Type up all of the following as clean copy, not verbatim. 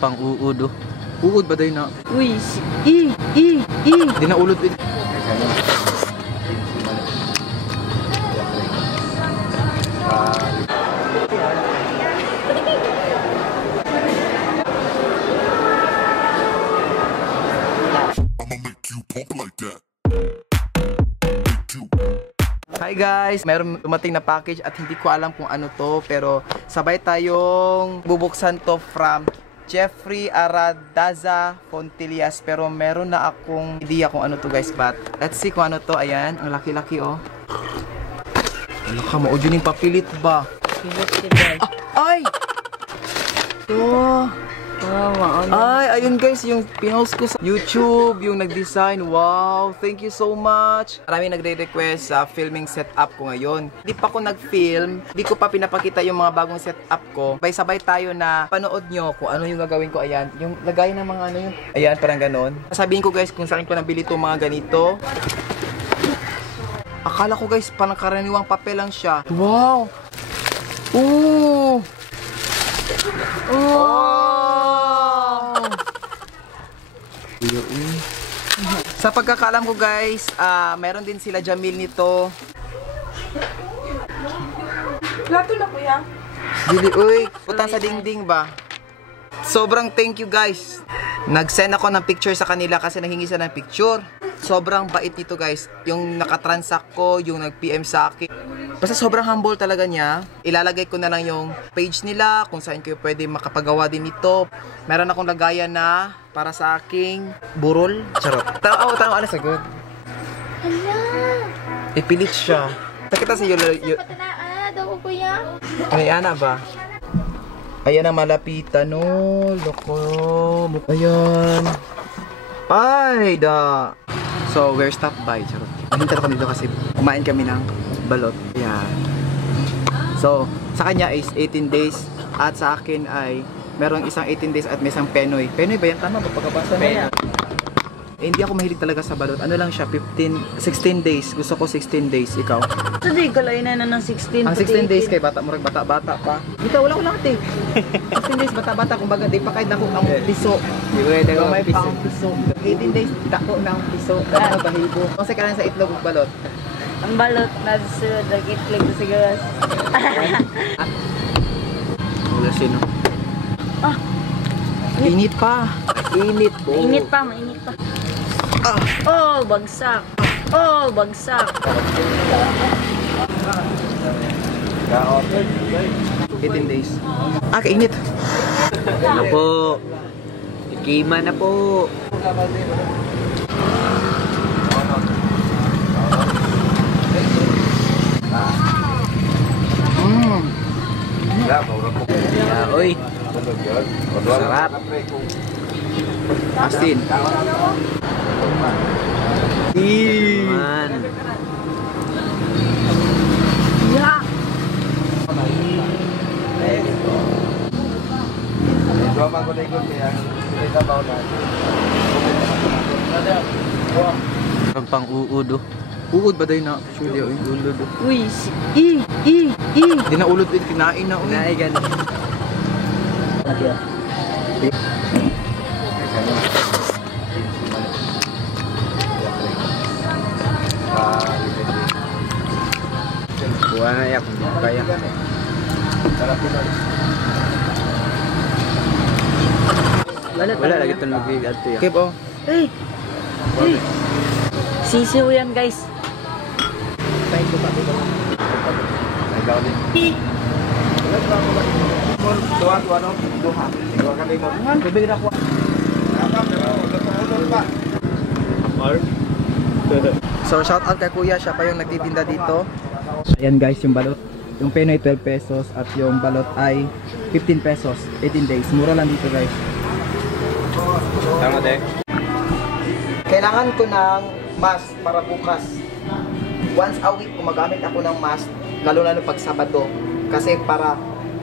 Pang uud oh. Uud ba day na? Uy, Di na ulod. Hi guys! Mayroong dumating na package at hindi ko alam kung ano to, pero sabay tayong bubuksan to from Jeffrey Aradaza Fontillas, pero meron na akong idea kung ano to guys, but let's see kung ano to. Ayan, ang laki-laki oh. Ano ka, maudyo ning papilit ba? Ay! To. Ay, ayun guys, yung pinost ko sa YouTube, yung nag-design. Wow, thank you so much. Maraming nagre-request sa filming setup ko ngayon. Hindi pa ako nag-film, hindi ko pa pinapakita yung mga bagong setup ko. Sabay tayo na panood nyo kung ano yung gagawin ko. Ayan, yung lagay ng mga ano yun. Ayan, parang ganon. Sabihin ko guys kung saan ko nabili itong mga ganito. Akala ko guys, parang karaniwang papel lang siya. Wow! Ooh! Sa pagkakaalam ko guys, meron din sila Jamil nito. Lato na kuya. Dili, uy, putang sa dingding ba? Sobrang thank you guys. Nag-send ako ng picture sa kanila kasi nahingi sila ng picture. Sobrang bait nito guys. Yung nakatransact ko, yung nag-PM sa akin. Basta sobrang humble talaga niya. Ilalagay ko na lang yung page nila kung saan kayo pwede makapagawa din nito. Meron akong lagayan na para sa aking burol. Charot. Tao, ano sagot? Hala! Ipilit siya. Nakita sa iyo. Patanaan daw ko kuya. Ay, ana ba? Ayan ang malapitan, no. Loko. Ayan. Ay, da. So, we're stopped by. Charot. Mahinta ako dito kasi kumain kami ng balot. Ayan. So, sa kanya is 18 days. At sa akin ay merong isang 18 days at may isang Penoy. Penoy ba yan? Tama ba? Pagkabasa na yan. Eh, hindi ako mahilig talaga sa balot. Ano lang siya? 16 days. Gusto ko 16 days. Ikaw? Hindi, kalay na ng 16. Ang 16 days kay bata mo rin, bata-bata pa. Ikaw, wala ko lang ate. 16 days, bata-bata, kumbaga, di pa kahit ako ng piso. Di ba, di may pang piso. 18 days, dako ng piso. Ano ba, hibo? Kung sa kailan sa itlog ug balot? Ang balot na susunod, nag-itlog sa siguro. Wala sino. Ah! Init pa. Init po. Mainit pa, mainit pa. Oh, bagsak. Oh, bagsak. 18 days. Kainit. Ano po? Ikima na po. Yeah, oy. Sarap. Asin. Man. Yeah. Ang pang uud oh. Uud ba day na? Actually, ulod oh. Uy, Di na ulod, kinain na. Naigan. Kuha na yak, kaya. Wala lagi itong nag-ato yan. Kip oh. Hey! Hey! Sisiw yan guys. So shout out kay kuya, siya pa yung nagtitinda dito. Ayan guys, yung balot. Yung peno ay 12 pesos at yung balot ay 15 pesos. 18 days. Mura lang dito guys. Tama de. Kailangan ko ng mask para bukas. Once a week gumagamit ako ng mask, lalo-lalo pag Sabado. Kasi para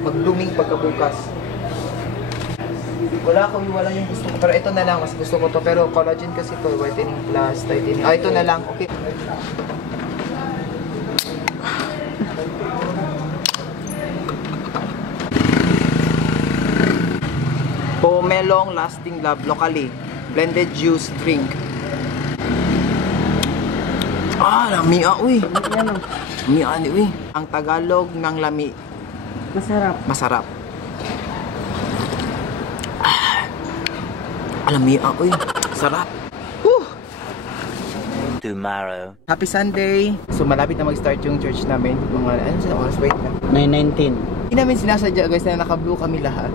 mag-blooming pagkabukas. Wala akong wala yung gusto ko. Pero ito na lang, mas gusto ko to. Pero collagen kasi to, whitening plus, tightening. Ito na lang, okay. Melong Lasting Love locally. Blended juice drink. Lamia, uy. Lamia, uy. Ang Tagalog ng lami. Masarap. Lamia, uy. Sarap. Tomorrow. Happy Sunday! So malapit na mag-start yung church namin. Mga, ano sa oras? Wait na. 9:19. Hindi namin sinasadya guys na naka-blue kami lahat.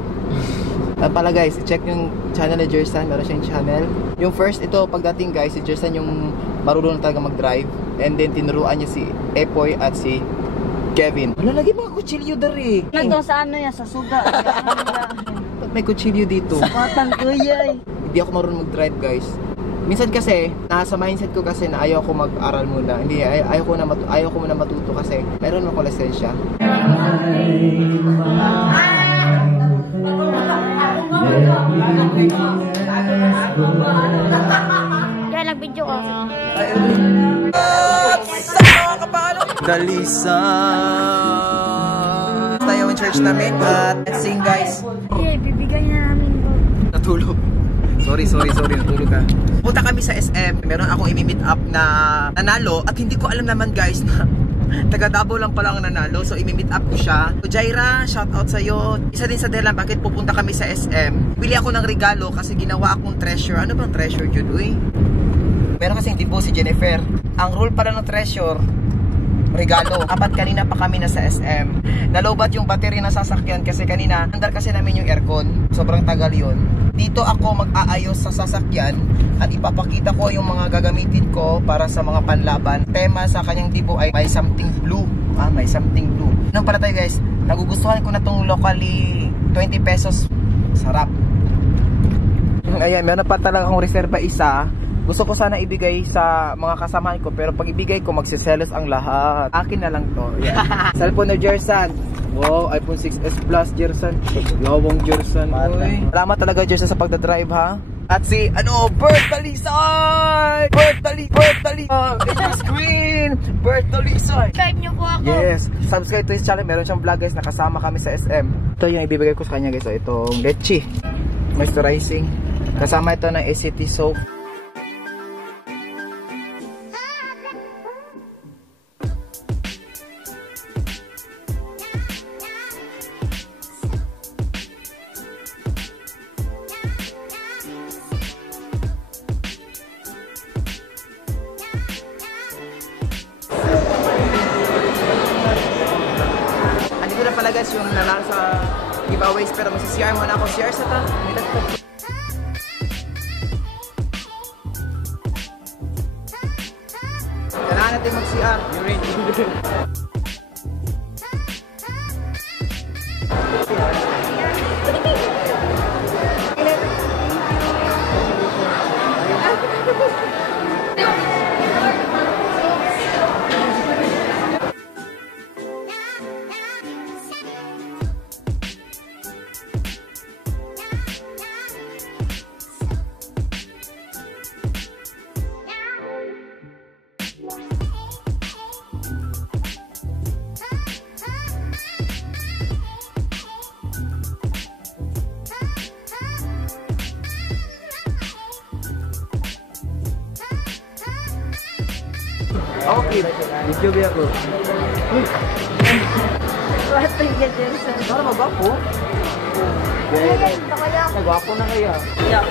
Pala guys, check yung channel ni Jersan. Meron siyang channel. Yung first, ito pagdating guys, si Jersan yung marunong talaga mag-drive. And then tinuruan niya si Epoy at si Kevin. Wala lagi mga kutsilyo dari. Nandun sa ano yan, sa suga. Ba't may kutsilyo dito? Matang kuyay. Hindi ako marunong mag-drive guys. Minsan kasi, nasa mindset ko kasi na ayaw ko mag-aral muna. Hindi, ayaw ko muna matuto kasi meron ako lisensya. Kaya nag-video ko. Dalisan! Tayo yung church namin at let's sing guys. Okay, bibigyan niya namin ko. Natulog. Sorry, natulog ka. Punta kami sa SM. Meron akong i-meet up na nanalo at hindi ko alam naman guys na taga Davao lang pala ang nanalo. So i-meet up ko siya. So Jaira, shout out sa'yo. Isa din sa dahilan bakit pupunta kami sa SM. Bili ako ng regalo kasi ginawa akong treasure. Ano bang treasure yun, uy? Meron kasing tipo si Jennifer. Ang rule pala ng treasure, regalo. Apat kanina pa kami na sa SM. Nalobat yung battery na sasakyan kasi kanina andar kasi namin yung aircon. Sobrang tagal yun. Dito ako mag-aayos sa sasakyan at ipapakita ko yung mga gagamitin ko para sa mga panlaban. Tema sa kanyang tipo ay may something blue. May something blue. Nung pala tayo guys, nagugustuhan ko na tong locally 20 pesos. Sarap. Ayan, meron pa talaga akong reserva isa. Gusto ko sana ibigay sa mga kasamahan ko pero pag ibigay ko magsiselos ang lahat. Akin na lang to. Yeah. Cellphone ni Jersan. Wow, iPhone 6s Plus Jersan. Yawang Jersan. Salamat talaga Jersan sa pagdadrive ha. At si Bert Talisay! Bert Talisay! In your screen! Bert Talisay! Subscribe niyo po ako. Yes, subscribe to his channel. Meron siyang vlog guys, nakasama kami sa SM. Ito yung ibibigay ko sa kanya guys. Itong leche moisturizing. Kasama ito ng ACT soap. Guys, yung nanalo sa giveaways pero mag-CR muna ako. CR sa ta. Kailangan natin mag-CR. You ready? Okay, video ba ako? What are you Jensen? Para magwapo? Nagwapo na kaya? Yeah.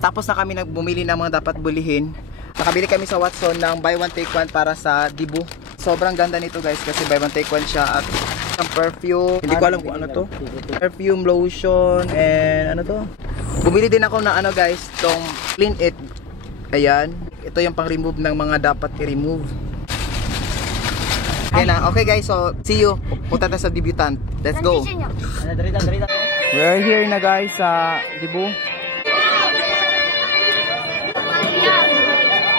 Tapos na kami nagbumili ng mga dapat bulihin. Nakabili kami sa Watson ng buy one take one para sa Dibu. Sobrang ganda nito guys kasi buy one take one siya at ang perfume. Hindi ko alam kung ano to. Perfume, lotion, and ano to. Bumili din ako ng ano guys, tong Clean It. Ayan, ito yung pang-remove ng mga dapat i-remove. Okay na, okay guys, so see you. Punta tayo sa debutant. Let's go. We're here na guys sa Dibu.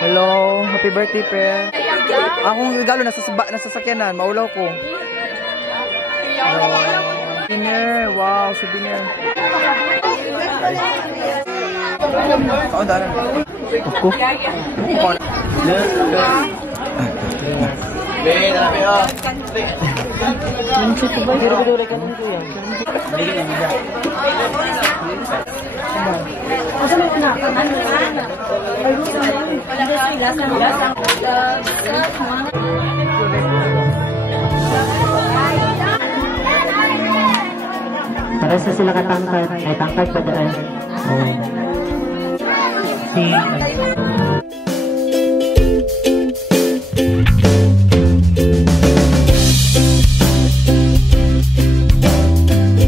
Hello, happy birthday pe. Akong regalo nasa sakyanan, maulaw ko. Hello. Souvenir, wow, souvenir. Oh, dalan. Ako. Ben, alam mo. Para sa sila katangkad, ay tangkad pa dyan. Si